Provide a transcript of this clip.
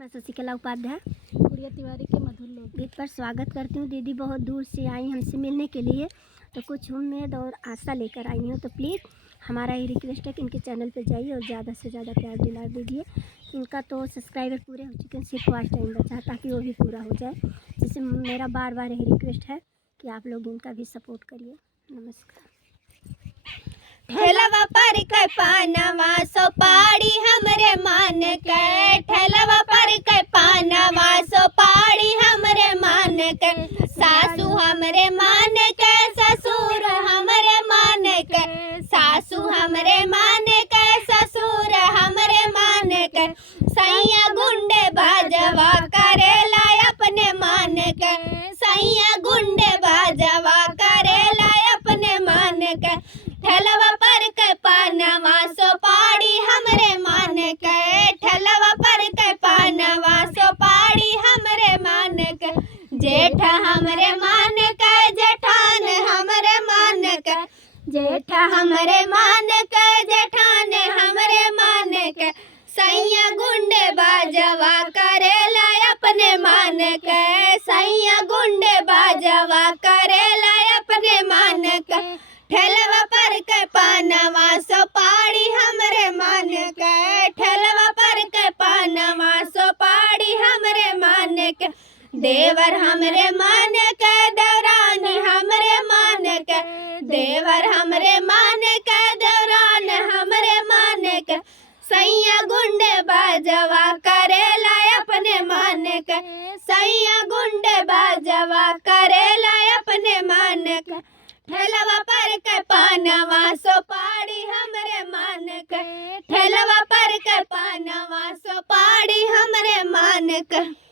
मैं शशिकला उपाध्याय गुड़िया तिवारी के मधुर लोकगीत पर स्वागत करती हूँ। दीदी बहुत दूर से आई हमसे मिलने के लिए, तो कुछ उम्मीद और आशा लेकर आई हूँ। तो प्लीज़ हमारा ये रिक्वेस्ट है कि इनके चैनल पे जाइए और ज़्यादा से ज़्यादा प्यार दिला दीजिए। इनका तो सब्सक्राइबर पूरे हो चुके हैं, सिर्फ वॉच टाइम बचा है, ताकि वो भी पूरा हो जाए। जिससे मेरा बार बार यही रिक्वेस्ट है कि आप लोग इनका भी सपोर्ट करिए। नमस्कार। ठेलवा पर के पानवा सोपाड़ी हमरे मान के, ठेलवा पर के पानवा सोपाड़ी हमरे मान के, सासू हमरे मान के, ससुर हमरे मान के, सासू हमरे मान के, ससुर हमरे मान के, सैया गुंडे बाजवा करेला अपने मान के, सैया गुंडे बाजवा करेला अपने मान के, ठेलवा पर के पानवा सोपाड़ी हमरे मान के, ठेलवा पर के पानवा सोपाड़ी हमरे मान के, जेठ हमरे मान के, जेठान हमरे मान के, जेठ हमरे मान के, जेठान हमरे मान के, सैया गुंडे बाजवा करेला अपने मान के, सैया गुंडे बाजवा करेला अपने मान के, ठेलवा पर के पानवा सोपाड़ी हमरे मान के, ठेलवा पर के पानवा सोपाड़ी हमरे मान के, देवर हमरे मान के, देवरानी हमरे मान के, देवर हमरे मान के, देवरान हमरे मान के, सैया गुंडे बाजवा करेला अपने मान के, सैया गुंडे बाजवा करेला अपने मान के, ठेलवा पर के पानवा सोपाड़ी हमरे मान के, ठेलवा पर के पानवा सोपाड़ी हमरे मान के।